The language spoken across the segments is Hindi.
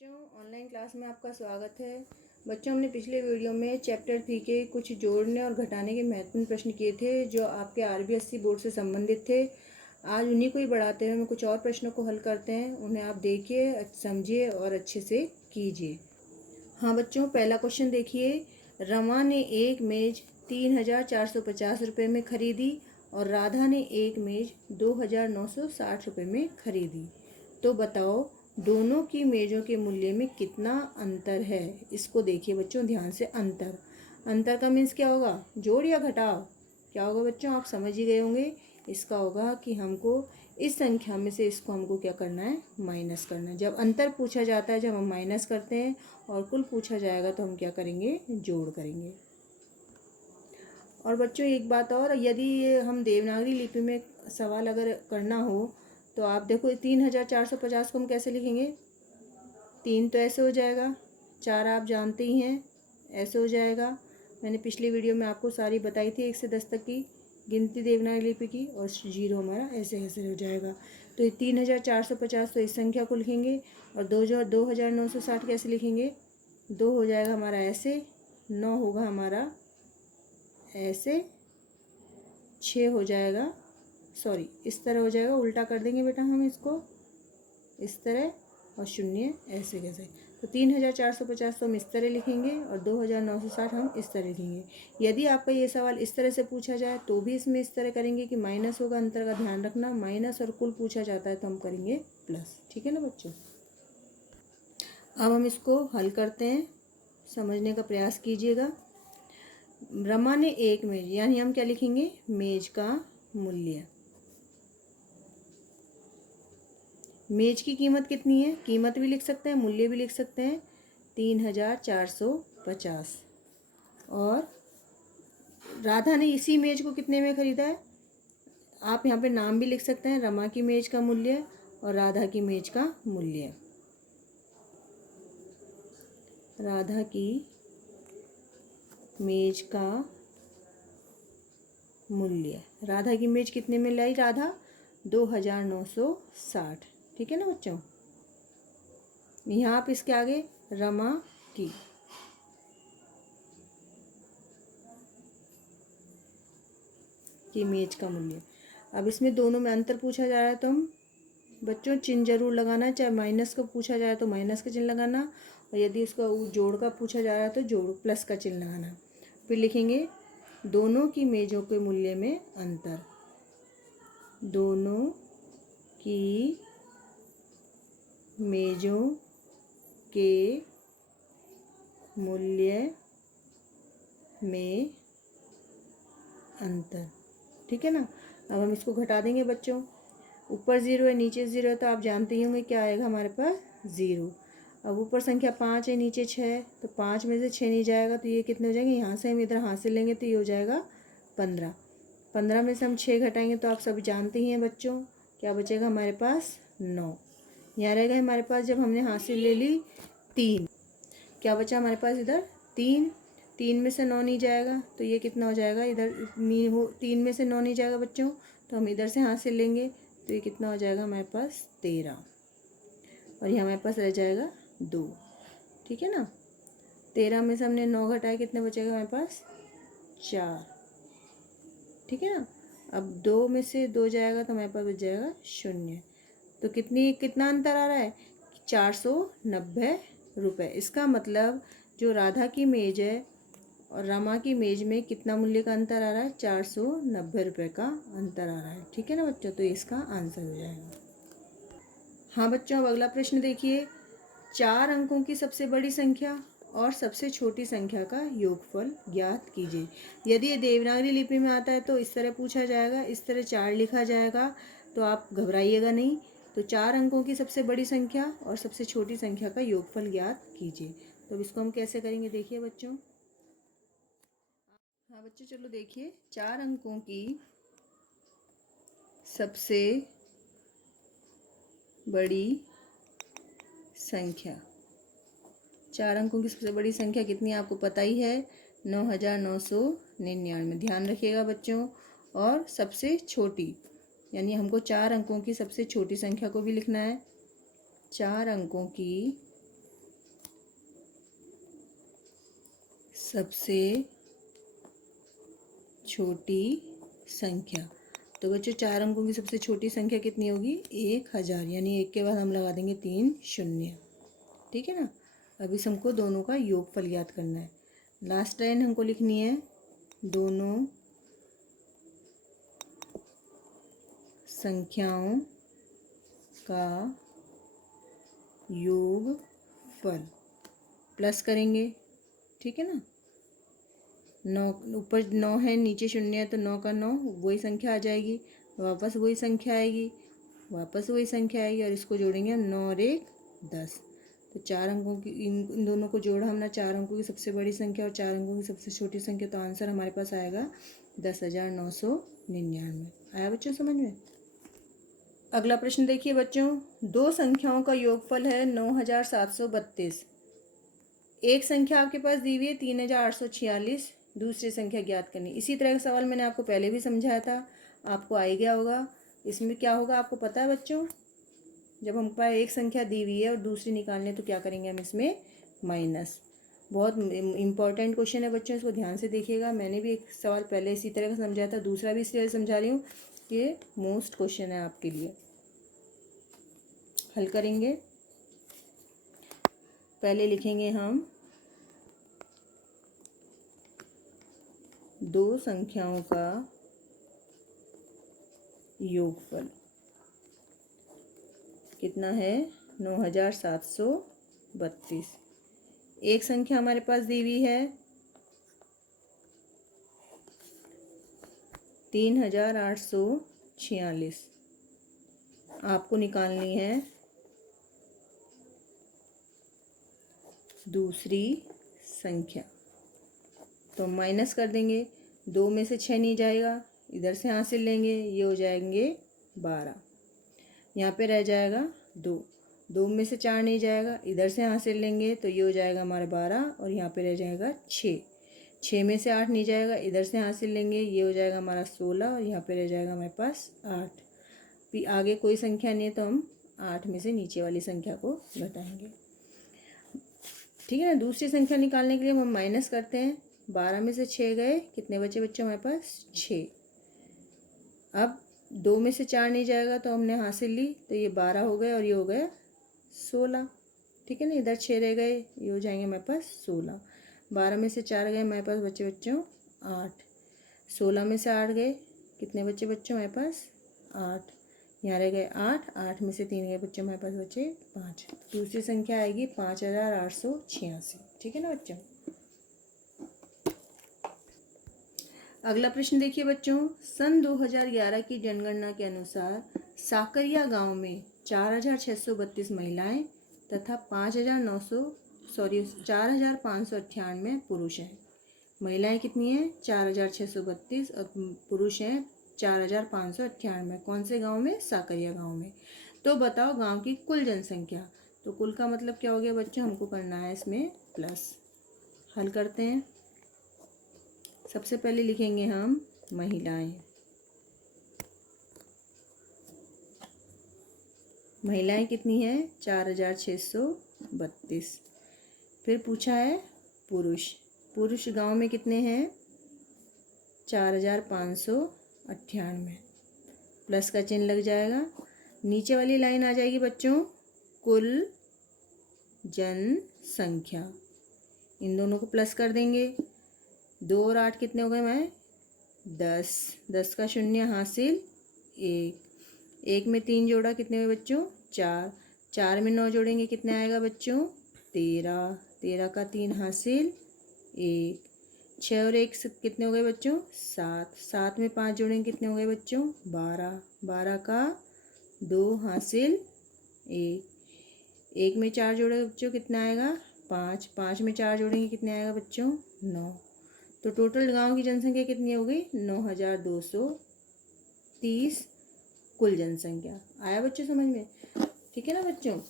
बच्चों, ऑनलाइन क्लास में आपका स्वागत है। बच्चों, हमने पिछले वीडियो में चैप्टर 3 के कुछ जोड़ने और घटाने के महत्वपूर्ण प्रश्न किए थे जो आपके आरबीएसई बोर्ड से संबंधित थे। आज उन्हीं को ही बढ़ाते हुए हम कुछ और प्रश्नों को हल करते हैं। उन्हें आप देखिए, समझिए और अच्छे से कीजिए। हाँ बच्चों, पहला क्वेश्चन देखिए। रमा ने एक मेज 3,450 रुपये में खरीदी और राधा ने एक मेज 2,960 रुपये में खरीदी। तो बताओ दोनों की मेजों के मूल्य में कितना अंतर है। इसको देखिए बच्चों ध्यान से। अंतर का मीन्स क्या होगा? जोड़ या घटाव? क्या होगा बच्चों? आप समझ ही गए होंगे। इसका होगा कि हमको इस संख्या में से इसको हमको क्या करना है? माइनस करना है। जब अंतर पूछा जाता है, जब हम माइनस करते हैं, और कुल पूछा जाएगा तो हम क्या करेंगे? जोड़ करेंगे। और बच्चों एक बात और, यदि हम देवनागरी लिपि में सवाल अगर करना हो तो आप देखो 3,450 को हम कैसे लिखेंगे? 3 तो ऐसे हो जाएगा, 4 आप जानते ही हैं ऐसे हो जाएगा। मैंने पिछली वीडियो में आपको सारी बताई थी 1 से 10 तक की गिनती देवनागरी लिपि की, और 0 हमारा ऐसे ऐसे हो जाएगा। तो ये 3,450 तो इस संख्या को लिखेंगे, और 2,960 कैसे लिखेंगे? 2 हो जाएगा हमारा ऐसे, 9 होगा हमारा ऐसे, 6 हो जाएगा, सॉरी इस तरह हो जाएगा, उल्टा कर देंगे बेटा हम इसको इस तरह, और 0 ऐसे कैसे। तो 3,450 तो हम इस तरह लिखेंगे और 2,960 हम इस तरह लिखेंगे। यदि आपका ये सवाल इस तरह से पूछा जाए तो भी इसमें इस तरह करेंगे कि माइनस होगा, अंतर का ध्यान रखना। माइनस और कुल पूछा जाता है तो हम करेंगे प्लस। ठीक है ना बच्चों? अब हम इसको हल करते हैं, समझने का प्रयास कीजिएगा। रमा ने एक मेज, यानी हम क्या लिखेंगे? मेज का मूल्य। मेज की कीमत कितनी है? कीमत भी लिख सकते हैं, मूल्य भी लिख सकते हैं, 3,450। और राधा ने इसी मेज को कितने में खरीदा है? आप यहाँ पे नाम भी लिख सकते हैं, रमा की मेज का मूल्य और राधा की मेज का मूल्य। राधा की मेज का मूल्य। राधा की मेज कितने में लाई राधा? 2,960। ठीक है ना बच्चों? यहाँ आप इसके आगे रमा की मेज का मूल्य। अब इसमें दोनों में अंतर पूछा जा रहा है तो हम बच्चों चिन्ह जरूर लगाना, चाहे माइनस का पूछा जाए तो माइनस का चिन्ह लगाना, और यदि उसका जोड़ का पूछा जा रहा है तो जोड़ प्लस का चिन्ह लगाना। फिर लिखेंगे दोनों की मेजों के मूल्य में अंतर। दोनों की मेजों के मूल्य में अंतर। ठीक है ना? अब हम इसको घटा देंगे बच्चों। ऊपर 0 है, नीचे 0 है, तो आप जानते ही होंगे क्या आएगा हमारे पास? 0। अब ऊपर संख्या 5 है, नीचे 6 है, तो 5 में से 6 नहीं जाएगा तो ये कितने हो जाएंगे? यहाँ से हम इधर हासिल लेंगे तो ये हो जाएगा 15। 15 में से हम 6 घटाएंगे तो आप सभी जानते ही हैं बच्चों, क्या बचेगा हमारे पास? 9। यहाँ रहेगा हमारे पास, जब हमने हासिल ले ली 3, क्या बचा हमारे पास इधर? 3। 3 में से 9 नहीं जाएगा तो ये कितना हो जाएगा? इधर 3 में से 9 नहीं जाएगा बच्चों, तो हम इधर से हासिल लेंगे तो ये कितना हो जाएगा हमारे पास? 13। और ये हमारे पास रह जाएगा 2। ठीक है ना? 13 में से हमने 9 घटाया, कितने बचेगा हमारे पास? 4। ठीक है ना? अब 2 में से 2 जाएगा तो हमारे पास बच जाएगा 0। तो कितना अंतर आ रहा है? 490 रुपये। इसका मतलब जो राधा की मेज है और रमा की मेज में कितना मूल्य का अंतर आ रहा है? 490 रुपये का अंतर आ रहा है। ठीक है ना बच्चों? तो इसका आंसर हो जाएगा। हाँ बच्चों, अब अगला प्रश्न देखिए। 4 अंकों की सबसे बड़ी संख्या और सबसे छोटी संख्या का योगफल ज्ञात कीजिए। यदि ये देवनागरी लिपि में आता है तो इस तरह पूछा जाएगा, इस तरह 4 लिखा जाएगा, तो आप घबराइएगा नहीं। तो 4 अंकों की सबसे बड़ी संख्या और सबसे छोटी संख्या का योगफल ज्ञात कीजिए। तो अब इसको हम कैसे करेंगे देखिए बच्चों। हाँ बच्चों चलो देखिए, 4 अंकों की सबसे बड़ी संख्या। 4 अंकों की सबसे बड़ी संख्या कितनी आपको पता ही है? 9,999। ध्यान रखिएगा बच्चों। और सबसे छोटी, यानी हमको 4 अंकों की सबसे छोटी संख्या को भी लिखना है। 4 अंकों की सबसे छोटी संख्या। तो बच्चों 4 अंकों की सबसे छोटी संख्या कितनी होगी? 1000, यानी 1 के बाद हम लगा देंगे 3 शून्य। ठीक है ना। अब इस हमको दोनों का योगफल याद करना है। लास्ट लाइन हमको लिखनी है, दोनों संख्याओं का योगफल प्लस करेंगे। ठीक है ना। 9 ऊपर 9 है, नीचे शून्य है, तो 9 का 9 वही संख्या आ जाएगी, वापस वही संख्या आएगी, वापस वही संख्या आएगी, और इसको जोड़ेंगे हम 9 और 1 10। तो 4 अंकों की इन दोनों को जोड़ा हमने, 4 अंकों की सबसे बड़ी संख्या और 4 अंकों की सबसे छोटी संख्या, तो आंसर हमारे पास आएगा 10,999। आया बच्चों समझ में? अगला प्रश्न देखिए बच्चों, दो संख्याओं का योगफल है 9,732। एक संख्या आपके पास दी हुई है 3,846, दूसरी संख्या ज्ञात करनी। इसी तरह का सवाल मैंने आपको पहले भी समझाया था, आपको आ ही गया होगा। इसमें क्या होगा आपको पता है बच्चों? जब हम पास एक संख्या दी हुई है और दूसरी निकालने, तो क्या करेंगे हम इसमें? माइनस। बहुत इंपॉर्टेंट क्वेश्चन है बच्चों, इसको ध्यान से देखिएगा। मैंने भी एक सवाल पहले इसी तरह का समझाया था, दूसरा भी इसलिए समझा रही हूँ, ये मोस्ट क्वेश्चन है आपके लिए। हल करेंगे, पहले लिखेंगे हम दो संख्याओं का योगफल कितना है? 9,732। एक संख्या हमारे पास दी हुई है 3,846, आपको निकालनी है दूसरी संख्या। तो माइनस कर देंगे, 2 में से 6 नहीं जाएगा, इधर से हासिल लेंगे, ये हो जाएंगे 12, यहाँ पे रह जाएगा 2, 2 में से 4 नहीं जाएगा, इधर से हासिल लेंगे, तो ये हो जाएगा हमारा 12, और यहाँ पे रह जाएगा 6, 6 में से 8 नहीं जाएगा, इधर से हासिल लेंगे, ये हो जाएगा हमारा 16, और यहाँ पे रह जाएगा हमारे पास 8। फिर आगे कोई संख्या नहीं है, तो हम 8 में से नीचे वाली संख्या को घटाएंगे। ठीक है ना। दूसरी संख्या निकालने के लिए हम माइनस करते हैं, 12 में से 6 गए, कितने बचे बच्चों हमारे पास? 6। अब 2 में से 4 नहीं जाएगा, तो हमने हासिल ली, तो ये 12 हो गए, और ये हो गया 16। ठीक है ना। इधर 6 रह गए, ये हो जाएंगे हमारे पास 16। 12 में से 4 गए, हमारे पास बचे बच्चों 8। 16 में से 8 गए, कितने बच्चे बच्चों हमारे पास? 8। यहाँ रह गए 8, 8 में से 3 गए बच्चों, हमारे पास बचे 5। दूसरी संख्या आएगी 5,886। ठीक है ना बच्चों। अगला प्रश्न देखिए बच्चों, सन 2011 की जनगणना के अनुसार साकरिया गांव में 4,632 महिलाएं तथा 4,598 पुरुष हैं। महिलाएं कितनी हैं? 4,632, और पुरुष हैं 4,598। कौन से गांव में? साकरिया गांव में। तो बताओ गांव की कुल जनसंख्या। तो कुल का मतलब क्या हो गया बच्चों? हमको करना है इसमें प्लस। हल करते हैं। सबसे पहले लिखेंगे हम महिलाएं। महिलाएं कितनी है? 4,632। फिर पूछा है पुरुष। पुरुष गांव में कितने हैं? 4,598। प्लस का चिन्ह लग जाएगा। नीचे वाली लाइन आ जाएगी बच्चों कुल जनसंख्या। इन दोनों को प्लस कर देंगे। 2 और 8 कितने हो गए? मैं 10, 10 का शून्य हासिल 1, 1 में 3 जोड़ा, कितने हुए बच्चों? 4, 4 में 9 जोड़ेंगे, कितने आएगा बच्चों? 13, 13 का 3 हासिल 1, 6 और 1 कितने हो गए बच्चों? 7, 7 में 5 जोड़ेंगे, कितने हो गए बच्चों? 12, 12 का 2 हासिल 1, 1 में 4 जोड़े बच्चों, कितना आएगा? 5, 5 में 4 जोड़ेंगे, कितने आएगा बच्चों? 9। तो टोटल गांव की जनसंख्या कितनी हो गई? 9,230 कुल जनसंख्या। आया बच्चों समझ में? ठीक है ना बच्चों।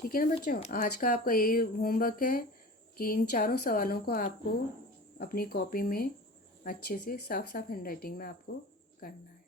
ठीक है ना बच्चों। आज का आपका यही होमवर्क है कि इन चारों सवालों को आपको अपनी कॉपी में अच्छे से साफ साफ हैंडराइटिंग में आपको करना है।